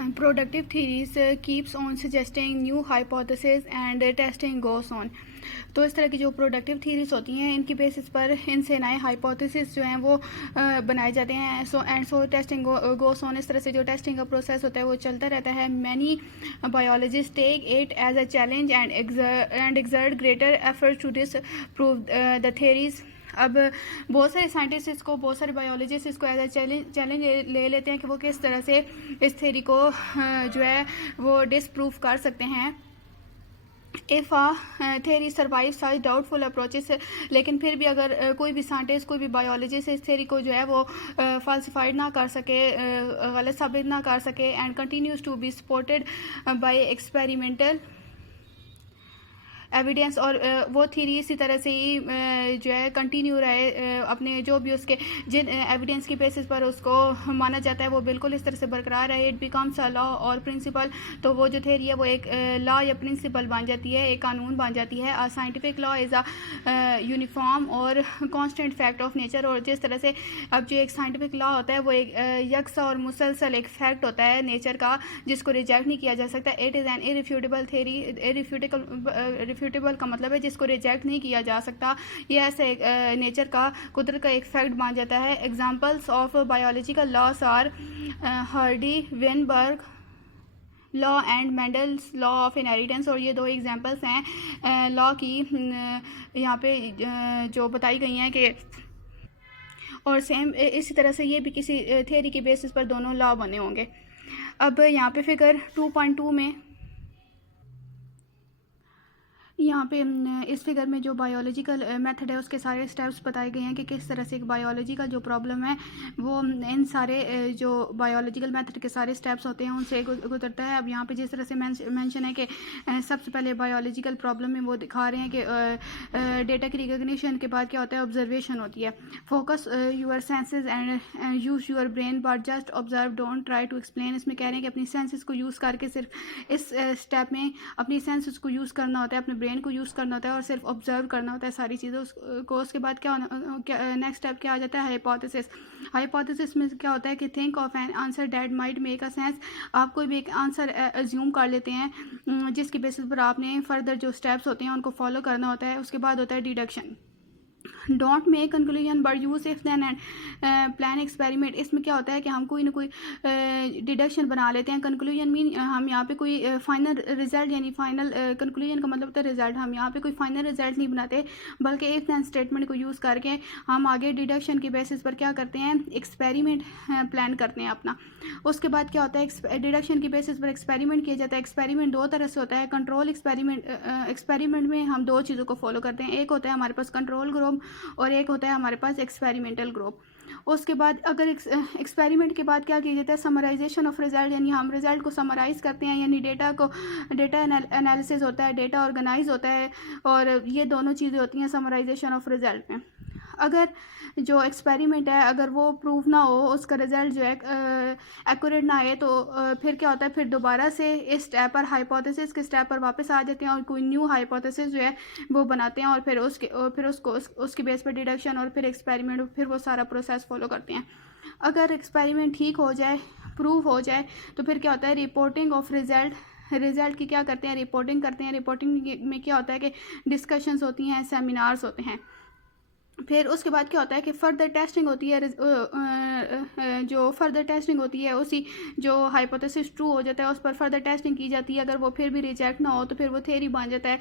Productive theories keeps on suggesting new hypotheses and testing goes on। तो इस तरह की जो प्रोडक्टिव थीरीज होती हैं इनकी बेसिस पर इनसे नए हाइपोथेसिस जो हैं वो बनाए जाते हैं। सो टेस्टिंग गोस ऑन। इस तरह से जो टेस्टिंग का प्रोसेस होता है वो चलता रहता है। Many biologists take it as a challenge and exert greater effort to disprove the theories. अब बहुत सारे साइंटिस्ट इसको, बहुत सारे बायोलॉजिस्ट इसको एज अ चैलेंज ले लेते हैं कि वो किस तरह से इस थ्योरी को जो है वो डिसप्रूव कर सकते हैं। If a theory survive such doubtful approaches. लेकिन फिर भी अगर कोई भी साइंटिस्ट, कोई भी बायोलॉजिस्ट इस थेरी को जो है वो फाल्सिफाइड ना कर सके, गलत साबित ना कर सके, and continues to be supported by experimental evidence, और वो थ्योरी इसी तरह से ही जो है कंटिन्यू रहे, अपने जो भी उसके जिन एविडेंस की बेसिस पर उसको माना जाता है वो बिल्कुल इस तरह से बरकरार रहे। इट बिकम्स अ लॉ और प्रिंसिपल। तो वो जो थ्योरी है वो एक लॉ या प्रिंसिपल बन जाती है, एक कानून बन जाती है। A scientific law is a uniform और कॉन्स्टेंट फैक्ट ऑफ नेचर। और जिस तरह से अब जो एक साइंटिफिक लॉ होता है वो एक यकसा और मुसलसल एक फैक्ट होता है नेचर का, जिसको रिजेक्ट नहीं किया जा सकता। It is an irrefutable theory. Refutable का मतलब है जिसको रिजेक्ट नहीं किया जा सकता। ये ऐसे नेचर का, कुदरत का एक फैक्ट मान जाता है। Examples of biological laws are Hardy Weinberg law and Mendel's law of inheritance. और ये दो एग्जांपल्स हैं लॉ की यहाँ पे जो बताई गई हैं कि, और सेम इसी तरह से ये भी किसी थ्योरी की बेसिस पर दोनों लॉ बने होंगे। अब यहाँ पे फिगर 2.2 में यहाँ पे इस फिगर में जो बायोलॉजिकल मेथड है उसके सारे स्टेप्स बताए गए हैं कि किस तरह से एक बायोलॉजी का जो प्रॉब्लम है वो इन सारे जो बायोलॉजिकल मेथड के सारे स्टेप्स होते हैं उनसे गुजरता है। अब यहाँ पे जिस तरह से मेंशन है कि सबसे पहले बायोलॉजिकल प्रॉब्लम में वो दिखा रहे हैं कि डेटा की रिकग्निशन के बाद क्या होता है, ऑब्जर्वेशन होती है। Focus your senses and use your brain but just observe, don't try to explain. इसमें कह रहे हैं कि अपनी सेंसेस को यूज़ करके सिर्फ इस स्टेप में अपनी सेंसेस को यूज़ करना होता है, अपने ब्रेन को यूज़ करना होता है और सिर्फ ऑब्जर्व करना होता है सारी चीज़ें उसको। उसके बाद क्या नेक्स्ट स्टेप क्या आ जाता है, हाइपोथेसिस। हाइपोथेसिस में क्या होता है कि think of an answer that might make a sense. आप कोई भी एक आंसर अज्यूम कर लेते हैं जिसकी बेसिस पर आपने फर्दर जो स्टेप्स होते हैं उनको फॉलो करना होता है। उसके बाद होता है deduction. Don't make conclusion but use if then and plan experiment. इसमें क्या होता है कि हम कोई ना कोई डिडक्शन बना लेते हैं। कंक्लूजन मीन हम यहाँ पे कोई फाइनल रिजल्ट, यानी फाइनल कंक्लूजन का मतलब होता है रिजल्ट। हम यहाँ पे कोई फाइनल रिजल्ट नहीं बनाते बल्कि इफ देन स्टेटमेंट को यूज़ करके हम आगे डिडक्शन के बेसिस पर क्या करते हैं, एक्सपेरिमेंट प्लान करते हैं अपना। उसके बाद क्या होता है, डिडक्शन की बेसिस पर एक्सपेरिमेंट किया जाता है। एक्सपेरिमेंट दो तरह से होता है। कंट्रोल एक्सपेरिमेंट, एक्सपेरिमेंट में हम दो चीज़ों को फॉलो करते हैं। एक होता है हमारे पास कंट्रोल ग्रुप और एक होता है हमारे पास एक्सपेरिमेंटल ग्रुप। उसके बाद अगर एक्सपेरिमेंट के बाद क्या किया जाता है, समराइजेशन ऑफ रिजल्ट, यानी हम रिजल्ट को समराइज़ करते हैं, यानी डेटा एनालिसिस होता है, डेटा ऑर्गेनाइज होता है, और ये दोनों चीज़ें होती हैं समराइजेशन ऑफ रिजल्ट में। अगर जो एक्सपेरिमेंट है अगर वो प्रूव ना हो, उसका रिजल्ट जो है एक्यूरेट ना आए, तो फिर क्या होता है, फिर दोबारा से इस स्टेप पर, हाइपोथेसिस के स्टेप पर वापस आ जाते हैं और कोई न्यू हाइपोथेसिस जो है वो बनाते हैं और फिर उसके बेस पर डिडक्शन और फिर एक्सपेरिमेंट, फिर वो सारा प्रोसेस फॉलो करते हैं। अगर एक्सपेरिमेंट ठीक हो जाए, प्रूव हो जाए, तो फिर क्या होता है, रिपोर्टिंग ऑफ रिजल्ट की क्या करते हैं, रिपोर्टिंग करते हैं। रिपोर्टिंग में क्या होता है कि डिस्कशंस होती हैं, सेमिनार्स होते हैं। फिर उसके बाद क्या होता है कि फर्दर टेस्टिंग होती है। जो फर्दर टेस्टिंग होती है उसी जो हाइपोथेसिस ट्रू हो जाता है उस पर फर्दर टेस्टिंग की जाती है। अगर वो फिर भी रिजेक्ट ना हो तो फिर वो थ्योरी बन जाता है।